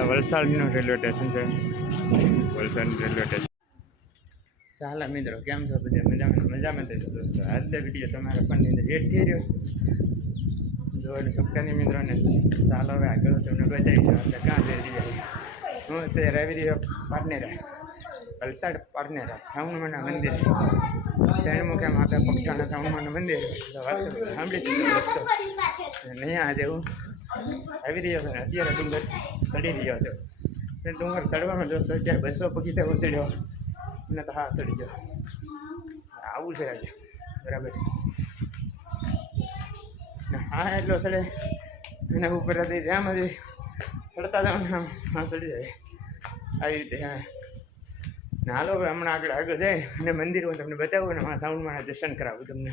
વલસાડનું railway station છે. Valsad railway station. ચાલો મિત્રો, કેમ છો બધા? મજામાં થશે દોસ્તો. આજનો વિડીયો તમારા ફોનની અંદર એડ થઈ રહ્યો જોવાની શકતાની મિત્રોને. ચાલો હવે આગળ તમને બતાવીશું આપણે ક્યાં જઈ રહ્યા. હું અત્યારે આવી રહ્યો પારનેરા, વલસાડ પારનેરા સાઉન્ડમાના મંદિર. ત્રણ મુકામ આપણે પગથાણા સાઉન્ડમાના મંદિર સાંભળી દીધું દોસ્તો. નહીં આજે હું આવી રહ્યો છે. અત્યારે ડુંગર ચડી રહ્યો છે. ડુંગર ચડવાનો દોસ્તો અત્યારે 200 પગીતે ચડ્યો અને તો હા ચડી ગયો. આવું છે આજે બરાબર. હા એટલો ચડે એના ઉપર જ્યાં બધી ચડતા જાવ ને હા ચડી જાય આવી રીતે. હા હાલો હમણાં આગળ જાય અને મંદિર હું તમને બતાવું ને સાઉન્ડમાં દર્શન કરાવું તમને.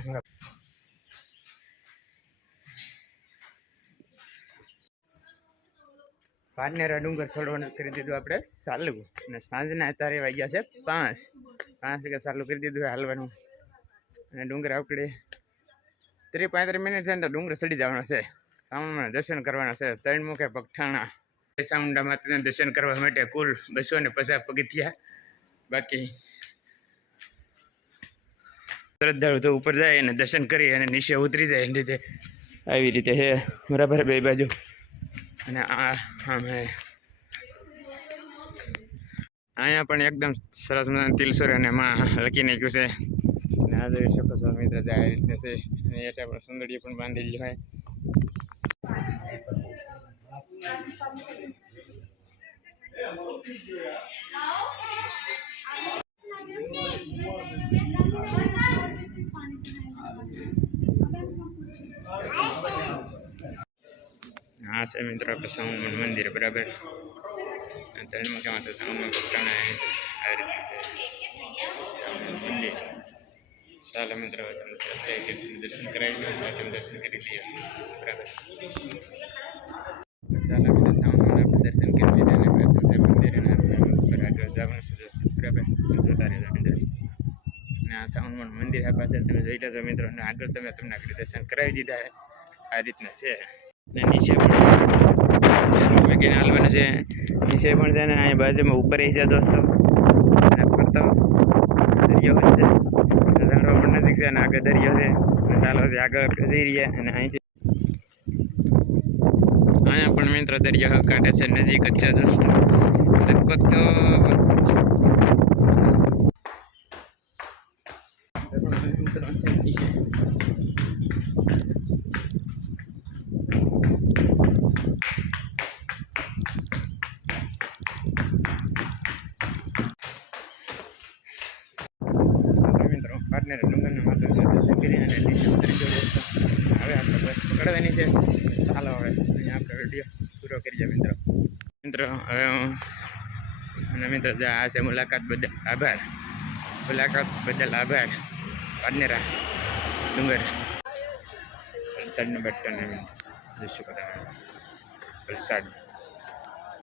પારનેરા ડુંગર ચડવાનું કરી દીધું આપણે ચાલુ. અને સાંજના અત્યારે વાગ્યા છે 5 વાગે ચાલુ કરી દીધું હાલવાનું. અને ડુંગર આપણે 30-35 મિનિટ છે ને તો ડુંગર ચડી જવાનો છે. સાઉન્ડમાં દર્શન કરવાના છે. 3 મુખે પગથાણા સાઉન્ડા માતાના દર્શન કરવા માટે કુલ 250 પગથિયા. બાકી શ્રદ્ધાળુ તો ઉપર જાય અને દર્શન કરી અને નીચે ઉતરી જાય એની રીતે આવી રીતે છે બરાબર બે બાજુ. અને અહીંયા પણ એકદમ સરસ મજાનું તિલસુર અને એમાં લખી નાખ્યું છે. અને આ જોઈ શકો છો મિત્ર આ રીતે છે. અને એટલે પણ સુંદરીઓ પણ બાંધેલી હોય. હા છે મિત્રો આપણે સાઉન્ડ મંદિર બરાબર. ત્રણમાં કેમાં તો સાઉન્ડમાં પગથાણા આવી રીતે છે મંદિર. ચાલો મિત્રો દર્શન કરાવી લો. તમે દર્શન કરી લઈએ બરાબર. ચાલો મિત્રો સાઉન્ડમાં આપણે દર્શન કરી લીધા અને મંદિર આગળ જવાનું છે બરાબર. જોતા રહેજો અંદર. અને આ સાઉન્ડમાં મંદિર આ પાસે તમે જોઈ લેજો મિત્રો. અને આગળ તમને આગળ દર્શન કરાવી દીધા આ રીતના છે. ને નીચે પણ હાલવાનું છે. નીચે પણ છે ને અહીંયા બાજુમાં ઉપર છે દોસ્તો. અને ફરતો દરિયો છે. ઝાડવા પણ નજીક છે અને આગળ દરિયો છે. અને ચાલો આગળ જઈ રહ્યા. અને અહીંથી અહીંયા પણ મિત્રો દરિયો કાંઠે છે, નજીક જ છે દોસ્તો. લગભગ તો પારનેરા ડુંગરના માતા દર્શન કરી અને નીચે ઉતરી ગયો. હવે આપણે બસ પકડવાની છે. ચાલો હવે અહીંયા આપણે વિડીયો પૂરો કરીએ મિત્રો. હવે અને મિત્રો આ છે મુલાકાત બદલ આભાર. પારનેરા ડુંગર વલસાડનું બટન જોઈ શકો તમે વલસાડ.